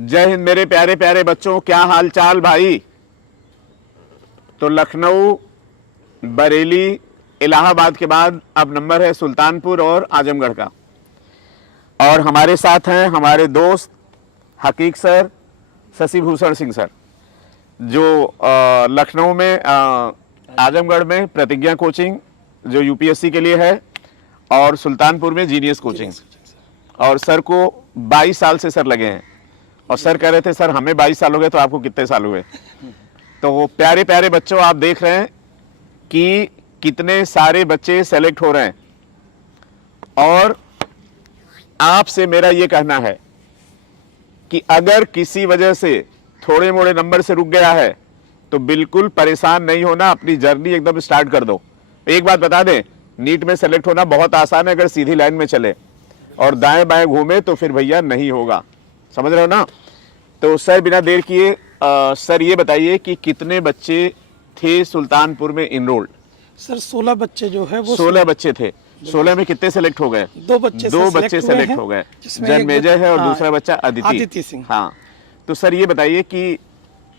जय हिंद मेरे प्यारे प्यारे बच्चों, क्या हाल चाल भाई। तो लखनऊ, बरेली, इलाहाबाद के बाद अब नंबर है सुल्तानपुर और आजमगढ़ का। और हमारे साथ हैं हमारे दोस्त हकीक सर, शशि भूषण सिंह सर, जो लखनऊ में आजमगढ़ में प्रतिज्ञा कोचिंग जो यूपीएससी के लिए है, और सुल्तानपुर में जीनियस कोचिंग। और सर को 22 साल से सर लगे हैं, और सर कह रहे थे सर हमें 22 साल हो गए, तो आपको कितने साल हुए। तो प्यारे प्यारे बच्चों, आप देख रहे हैं कि कितने सारे बच्चे सेलेक्ट हो रहे हैं। और आपसे मेरा ये कहना है कि अगर किसी वजह से थोड़े मोड़े नंबर से रुक गया है तो बिल्कुल परेशान नहीं होना, अपनी जर्नी एकदम स्टार्ट कर दो। एक बात बता दें, नीट में सेलेक्ट होना बहुत आसान है, अगर सीधी लाइन में चले और दाएं बाएं घूमे तो फिर भैया नहीं होगा, समझ रहे हो ना। तो सर बिना देर किए सर ये बताइए कि कितने बच्चे थे सुल्तानपुर में इनरोल्ड। सर 16 बच्चे जो है वो 16 बच्चे थे। 16 में कितने सेलेक्ट हो गए? दो बच्चे सेलेक्ट हो गए, जन्मेजय है और दूसरा बच्चा अदिति सिंह। हाँ, तो सर ये बताइए कि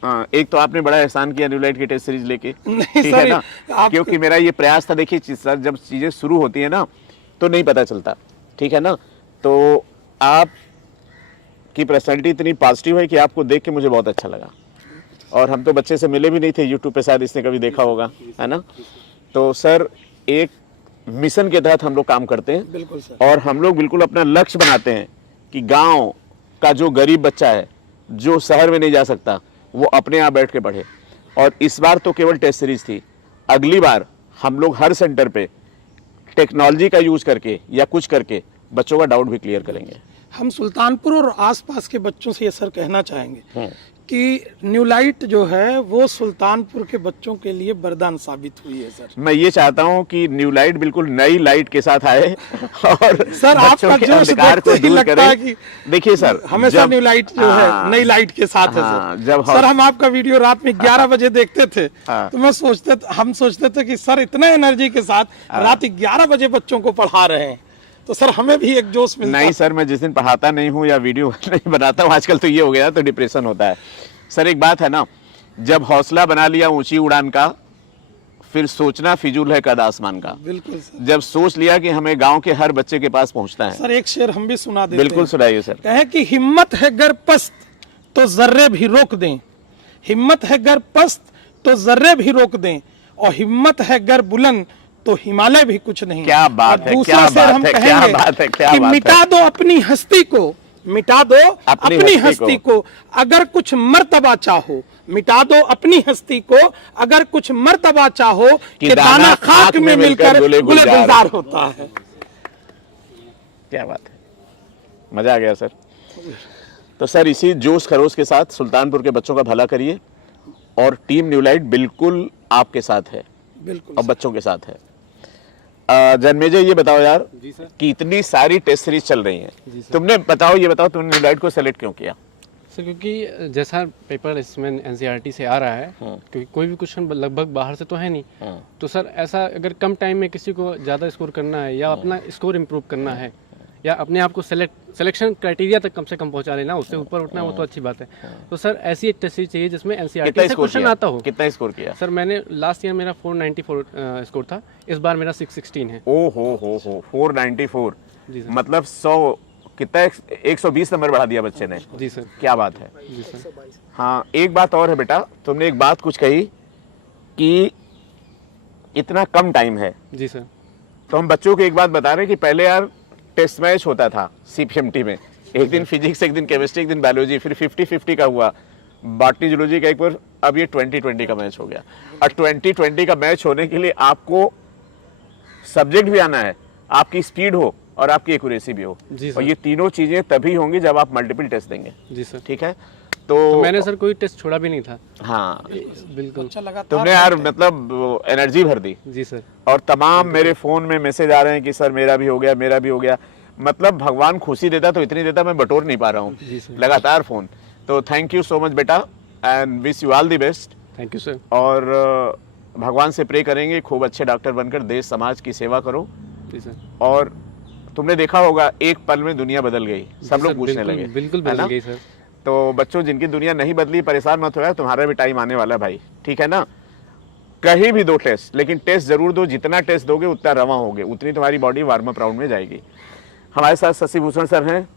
एक तो आपने बड़ा एहसान किया न्यूलाइट की टेस्ट सीरीज लेके, ठीक है ना, क्योंकि मेरा ये प्रयास था। देखिए सर, जब चीजें शुरू होती है ना तो नहीं पता चलता, ठीक है ना। तो आप की पर्सनैलिटी इतनी पॉजिटिव है कि आपको देख के मुझे बहुत अच्छा लगा। और हम तो बच्चे से मिले भी नहीं थे, यूट्यूब पे शायद इसने कभी देखा होगा, है ना। तो सर एक मिशन के तहत हम लोग काम करते हैं। बिल्कुल सर। और हम लोग बिल्कुल अपना लक्ष्य बनाते हैं कि गांव का जो गरीब बच्चा है, जो शहर में नहीं जा सकता, वो अपने यहाँ बैठ के पढ़े। और इस बार तो केवल टेस्ट सीरीज थी, अगली बार हम लोग हर सेंटर पे टेक्नोलॉजी का यूज करके या कुछ करके बच्चों का डाउट भी क्लियर करेंगे। हम सुल्तानपुर और आसपास के बच्चों से ये सर कहना चाहेंगे कि न्यूलाइट जो है वो सुल्तानपुर के बच्चों के लिए वरदान साबित हुई है। सर मैं ये चाहता हूँ कि न्यूलाइट बिल्कुल नई लाइट के साथ आए और सर आपका जो अंधकार को दूर करे। देखिए सर, हमेशा न्यूलाइट जो है नई लाइट के साथ है सर। जब सर हम आपका वीडियो रात में 11 बजे देखते थे, तो हम सोचते थे कि सर इतना एनर्जी के साथ रात 11 बजे बच्चों को पढ़ा रहे हैं, तो सर हमें भी एक जोश मिलता है। नहीं सर, मैं जिस दिन पढ़ाता नहीं हूँ या वीडियो नहीं बनाता हूँ, आजकल तो ये हो गया तो डिप्रेशन होता है। सर एक बात है ना, जब हौसला बना लिया ऊंची उड़ान का, फिर सोचना फिजूल है कद आसमान का। बिल्कुल सर। जब सोच लिया कि हमें गांव के हर बच्चे के पास पहुंचना है। सर एक शेर हम भी सुना देते बिल्कुल सुनाइए सर। कहे कि हिम्मत है गर पस्त तो जर्रे भी रोक दें, हिम्मत है गर पस्त तो जर्रे भी रोक दें, और हिम्मत है गर बुलंद तो हिमालय भी कुछ नहीं। क्या बात है, दूसरा शेर हम कहेंगे कि मिटा दो अपनी हस्ती को, मिटा दो अपनी हस्ती को, अगर कुछ मर्तबा चाहो, मिटा दो अपनी हस्ती को, अगर कुछ मर्तबा चाहो कि दाना खाक में मिलकर गुले गुलजार होता है। क्या बात है, मजा आ गया सर। तो सर इसी जोश खरोश के साथ सुल्तानपुर के बच्चों का भला करिए, और टीम न्यूलाइट बिल्कुल आपके साथ है, बिल्कुल और बच्चों के साथ है। जन्मेजय ये बताओ यार कि इतनी सारी टेस्ट सीरीज चल रही हैं, तुमने बताओ, ये बताओ तुमने न्यूलाइट को सेलेक्ट क्यों किया? सर क्योंकि जैसा पेपर इसमें एनसीईआरटी से आ रहा है, क्योंकि कोई भी क्वेश्चन लगभग बाहर से तो है नहीं, तो सर ऐसा अगर कम टाइम में किसी को ज़्यादा स्कोर करना है या अपना स्कोर इम्प्रूव करना है या अपने आप को सिलेक्शन क्राइटेरिया तक कम से कम पहुंचा लेना, उससे ऊपर उठना, वो तो अच्छी बात है। तो सर ऐसी एक टेस्ट सीरीज चाहिए जिसमें एनसीईआरटी से क्वेश्चन आता हो। कितना स्कोर किया? सर मैंने लास्ट ईयर मेरा 494 स्कोर था, इस बार मेरा 616 है। ओ हो 494, मतलब 100 कितना 120 नंबर बढ़ा दिया बच्चे ने। जी सर। क्या बात है। जी सर। हाँ, एक बात और है बेटा, तुमने एक बात कुछ कही कि इतना कम टाइम है। जी सर। तो हम बच्चों को एक बात बता रहे हैं कि पहले यार टेस्ट मैच होता था सीपीएमटी में, एक दिन फिजिक्स, एक दिन केमिस्ट्री, एक दिन बायोलॉजी, फिर 50-50 का हुआ, बॉटनी जूलॉजी का एक बार, अब ये 20-20 का मैच हो गया। और 20-20 का मैच होने के लिए आपको सब्जेक्ट भी आना है, आपकी स्पीड हो और आपकी एक्यूरेसी भी हो, और ये तीनों चीजें तभी होंगी जब आप मल्टीपल टेस्ट देंगे। जी सर। ठीक है, तो मैंने सर कोई टेस्ट छोड़ा भी नहीं था। हाँ बिल्कुल, तुमने यार मतलब एनर्जी भर दी। जी सर। और तमाम मेरे फोन में मैसेज आ रहे हैं कि सर मेरा भी हो गया, मेरा भी हो गया। मतलब भगवान खुशी देता तो इतनी देता, मैं बटोर नहीं पा रहा हूँ, लगातार फोन। तो थैंक यू सो मच बेटा, and wish you all the best. Thank you sir. और भगवान से प्रे करेंगे खूब अच्छे डॉक्टर बनकर देश समाज की सेवा करो। जी सर। और तुमने देखा होगा एक पल में दुनिया बदल गई, सब लोग पूछने लगे। बिल्कुल बदल गई सर। तो बच्चों जिनकी दुनिया नहीं बदली, परेशान मत हो यार, तुम्हारा भी टाइम आने वाला है भाई, ठीक है ना। कहीं भी दो टेस्ट, लेकिन टेस्ट जरूर दो, जितना टेस्ट दोगे उतना रवा होगे, उतनी तुम्हारी बॉडी वार्म अप राउंड में जाएगी। हमारे साथ शशि भूषण सर हैं,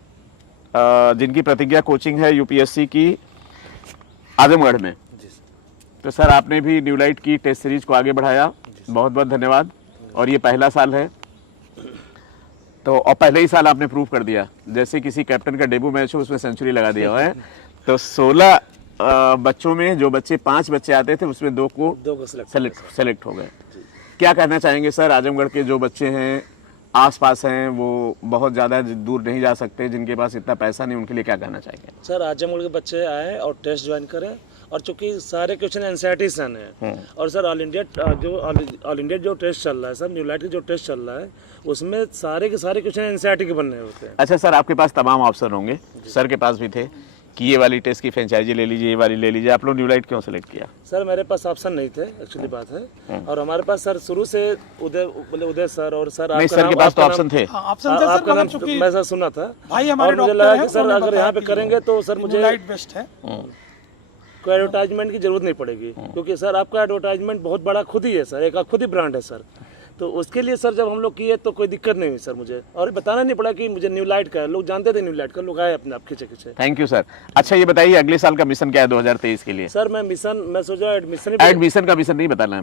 जिनकी प्रतिज्ञा कोचिंग है यूपीएससी की आजमगढ़ में। तो सर आपने भी न्यूलाइट की टेस्ट सीरीज को आगे बढ़ाया, बहुत बहुत धन्यवाद। और ये पहला साल है, तो और पहले ही साल आपने प्रूव कर दिया, जैसे किसी कैप्टन का डेब्यू मैच हो उसमें सेंचुरी लगा दिया हुआ है। तो 16 बच्चों में जो बच्चे 5 बच्चे आते थे उसमें 2 को सेलेक्ट हो गए। क्या कहना चाहेंगे सर, आजमगढ़ के जो बच्चे हैं आसपास हैं, वो बहुत ज़्यादा दूर नहीं जा सकते, जिनके पास इतना पैसा नहीं, उनके लिए क्या कहना चाहेंगे? सर आजमगढ़ के बच्चे आए और टेस्ट ज्वाइन करें, और चूंकि सारे क्वेश्चन एनसीईआरटी से हैं, और सर ऑल इंडिया जो टेस्ट चल रहा है सर, न्यूलाइट की जो टेस्ट चल रहा है उसमें सारे के सारे क्वेश्चन एनसीईआरटी के बनने होते हैं। अच्छा सर, आपके पास तमाम ऑप्शन होंगे, सर के पास भी थे कि ये वाली टेस्ट की फ्रेंचाइजी ले लीजिए, ये वाली ले लीजिए, आप लोग न्यूलाइट क्यों सेलेक्ट किया? सर मेरे पास ऑप्शन नहीं थे, एक्चुअली बात है, और हमारे पास सर शुरू से उदय सर और सर नहीं, सर के पास तो ऑप्शन थे, ऑप्शन थे आपका सर, नाम चूंकि मैं सर सुना था भाई हमारे और मुझे डॉक्टर लगा हैं, कि सर उन्होंने अगर यहाँ पे बताया करेंगे तो सर मुझे न्यूलाइट बेस्ट है। कोई एडवर्टाइजमेंट की जरूरत नहीं पड़ेगी, क्योंकि सर आपका एडवर्टाइजमेंट बहुत बड़ा खुद ही है सर, एक खुद ही ब्रांड है सर। तो उसके लिए सर जब हम लोग किए तो कोई दिक्कत नहीं हुई सर मुझे, और बताना नहीं पड़ा कि मुझे न्यूलाइट का है, लोग जानते थे न्यूलाइट का, लोग आए अपने आप खींचे खींचे। Thank you sir. अच्छा ये बताइए अगले साल का मिशन क्या है 2023 के लिए? सर मैं सोचा एडमिशन का मिशन नहीं बताना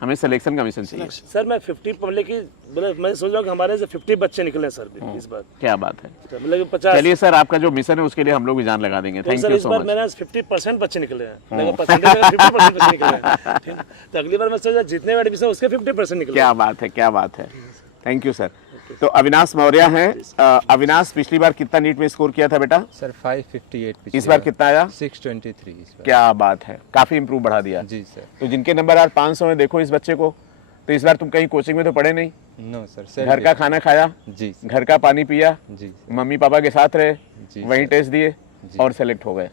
हमें सिलेक्शन का मिशन चाहिए। सर मैं 50 पहले की मैं सोच रहा हूँ कि हमारे से 50 बच्चे निकले सर इस बार। क्या बात है, मतलब 50। चलिए सर, आपका जो मिशन है उसके लिए हम लोग भी जान लगा देंगे। थैंक यू इस सो बार मच। मेरे 50% बच्चे निकले हैं, परसेंटेज 50% बच्चे निकले हैं, ठीक है? तो अगली बार मैं सोचा जितने एडमिशन उसके 50% निकले। क्या बात है, क्या बात है, थैंक यू सर। तो अविनाश मौर्य हैं। अविनाश पिछली बार कितना नीट में स्कोर किया था बेटा? सर 558। इस बार कितना आया? 623 इस बार। क्या बात है, काफी इंप्रूव बढ़ा दिया। जी सर। तो जिनके नंबर आज 500 में, देखो इस बच्चे को, तो इस बार तुम कहीं कोचिंग में तो पढ़े नहीं? No sir. घर का खाना खाया? जी सर। घर का पानी पिया? जी सर। मम्मी पापा के साथ रहे, जी वहीं टेस्ट दिए और सेलेक्ट हो गए।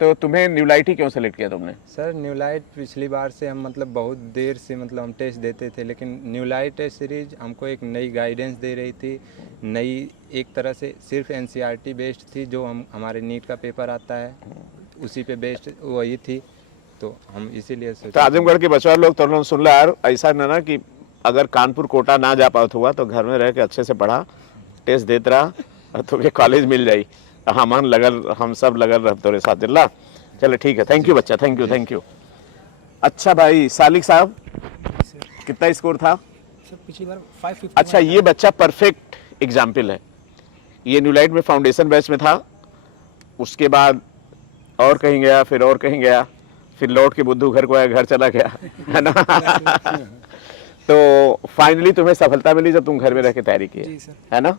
तो तुम्हें न्यूलाइट ही क्यों सेलेक्ट किया तुमने? सर न्यूलाइट पिछली बार से हम मतलब बहुत देर से मतलब हम टेस्ट देते थे, लेकिन न्यूलाइट टेस्ट सीरीज हमको एक नई गाइडेंस दे रही थी, नई एक तरह से सिर्फ एनसीईआरटी बेस्ड थी, जो हमारे नीट का पेपर आता है उसी पे बेस्ड वही थी, तो हम इसीलिए तो आजमगढ़ के बचवा लोग तो सुन लो यार, ऐसा ना कि अगर कानपुर कोटा ना जा पात हुआ तो घर में रह के अच्छे से पढ़ा, टेस्ट देते रहा और तुम्हें कॉलेज मिल जाई। हम सब लगल रह तोरे साथ जिल्ला। चलो ठीक है, थैंक यू बच्चा, थैंक यू। अच्छा भाई सालिक साहब, कितना स्कोर था? सर पिछली बार 550। अच्छा ये बच्चा परफेक्ट एग्जाम्पल है, ये न्यूलाइट में फाउंडेशन बैच में था, उसके बाद और कहीं गया, फिर और कहीं गया, फिर लौट के बुद्धू घर को आया, घर चला गया, है ना। तो फाइनली तुम्हें सफलता मिली जब तुम घर में रह के तैयारी की, है ना।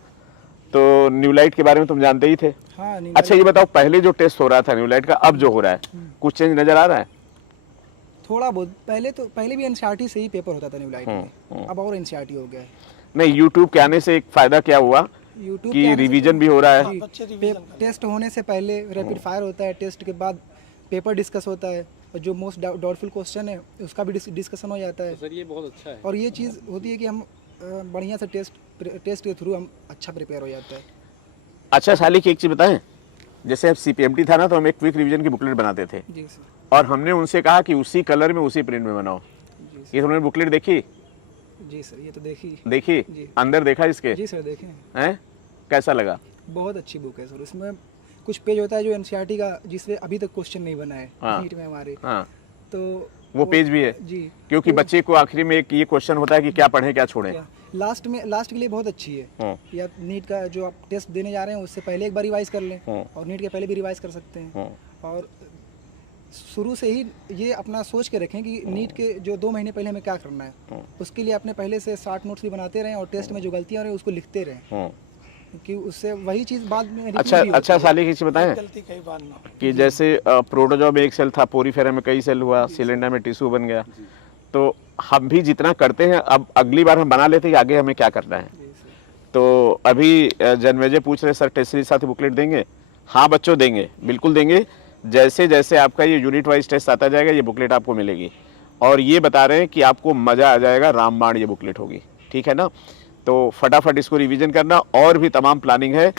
तो न्यूलाइट के बारे में तुम जानते ही थे। हाँ, अच्छा ये बताओ, पहले जो टेस्ट हो रहा था न्यूलाइट का, अब जो हो रहा है, कुछ चेंज नजर आ रहा है? थोड़ा बहुत, पहले भी एनसीईआरटी से ही पेपर होता था न्यूलाइट में, अब और एनसीईआरटी हो गया है। नहीं, यूट्यूब के आने से एक फायदा क्या हुआ कि रिवीजन भी हो रहा है। टेस्ट होने से पहले रैपिड फायर होता है, टेस्ट के बाद पेपर डिस्कस होता है, और जो मोस्ट डाउटफुल क्वेश्चन है उसका भी डिस्कशन हो जाता है। सर ये बहुत अच्छा है, और ये चीज़ होती है कि हम बढ़िया से टेस्ट के थ्रू हम अच्छा प्रिपेयर हो जाता है। अच्छा सालिक एक चीज बताएं, जैसे अब सीपीएमटी था ना, तो हम एक क्विक रिवीजन की बुकलेट बनाते थे, जी सर। और हमने उनसे कहा कि उसी कलर में उसी प्रिंट में बनाओ। ये तुमने बुकलेट देखी? जी सर, ये तो देखी अंदर देखा इसके? जी सर देखें। हैं, कैसा लगा? बहुत अच्छी बुक है सर, इसमें कुछ पेज होता है जो एनसीईआरटी का जिसपे अभी तक क्वेश्चन नहीं बना है नीट में हमारे, तो वो पेज भी है जी, क्योंकि बच्चे को आखिरी में एक ये क्वेश्चन होता है कि क्या पढ़ें क्या छोड़ें। लास्ट के लिए बहुत अच्छी है। या नीट का जो आप टेस्ट देने जा रहे हैं उससे पहले एक बार रिवाइज कर लें, और नीट के पहले भी रिवाइज कर सकते हैं, और शुरू से ही ये अपना सोच के रखें कि नीट के जो 2 महीने पहले हमें क्या करना है, उसके लिए अपने पहले से 60 नोट्स भी बनाते रहें, और टेस्ट में जो गलतियाँ हो रही उसको लिखते रहें, कि उससे वही चीज़ बाद में। अच्छा साली किसी बताएं कि जैसे प्रोटोजॉ में एक सेल था, पोरीफेरा में कई सेल हुआ, सिलेंडर में टिश्यू बन गया, तो हम भी जितना करते हैं अब अगली बार हम बना लेते हैं कि आगे हमें क्या करना है। तो अभी जन्मेजय पूछ रहे सर टेस्ट सीरीज साथ बुकलेट देंगे? हाँ बच्चों देंगे, बिल्कुल देंगे। जैसे जैसे आपका ये यूनिट वाइज टेस्ट आता जाएगा ये बुकलेट आपको मिलेगी, और ये बता रहे हैं कि आपको मज़ा आ जाएगा, रामबाण ये बुकलेट होगी, ठीक है ना। तो फटाफट इसको रिवीजन करना, और भी तमाम प्लानिंग है।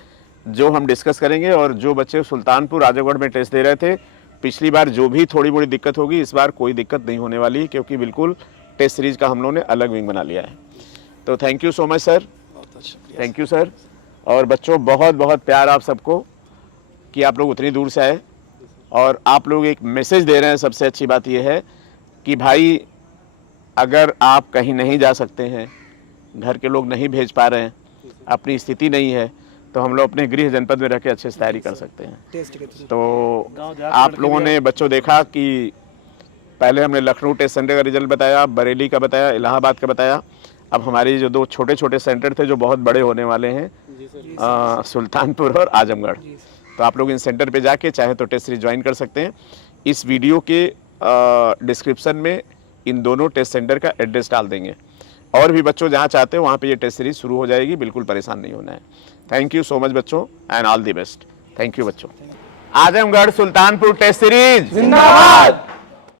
जो हम डिस्कस करेंगे। और जो बच्चे सुल्तानपुर आजमगढ़ में टेस्ट दे रहे थे, पिछली बार जो भी थोड़ी मोड़ी दिक्कत होगी, इस बार कोई दिक्कत नहीं होने वाली, क्योंकि बिल्कुल टेस्ट सीरीज का हम लोगों ने अलग विंग बना लिया है। तो thank you so much sir, thank you sir. और बच्चों बहुत बहुत प्यार आप सबको कि आप लोग उतनी दूर से आए और आप लोग एक मैसेज दे रहे हैं। सबसे अच्छी बात यह है कि भाई अगर आप कहीं नहीं जा सकते हैं, घर के लोग नहीं भेज पा रहे हैं, अपनी स्थिति नहीं है, तो हम लोग अपने गृह जनपद में रह के अच्छे से तैयारी कर सकते हैं। टेस्ट के थ्रू। तो आप लोगों ने बच्चों देखा कि पहले हमने लखनऊ टेस्ट सेंटर का रिजल्ट बताया, बरेली का बताया, इलाहाबाद का बताया। अब हमारी जो 2 छोटे छोटे सेंटर थे जो बहुत बड़े होने वाले हैं, सुल्तानपुर और आजमगढ़, तो आप लोग इन सेंटर पे जाके चाहे तो टेस्ट सीरीज ज्वाइन कर सकते हैं। इस वीडियो के डिस्क्रिप्शन में इन दोनों टेस्ट सेंटर का एड्रेस डाल देंगे, और भी बच्चों जहाँ चाहते हो वहाँ पे ये टेस्ट सीरीज शुरू हो जाएगी, बिल्कुल परेशान नहीं होना है। थैंक यू सो मच बच्चों and all the best. Thank you बच्चों। आजमगढ़ सुल्तानपुर टेस्ट सीरीज जिंदाबाद।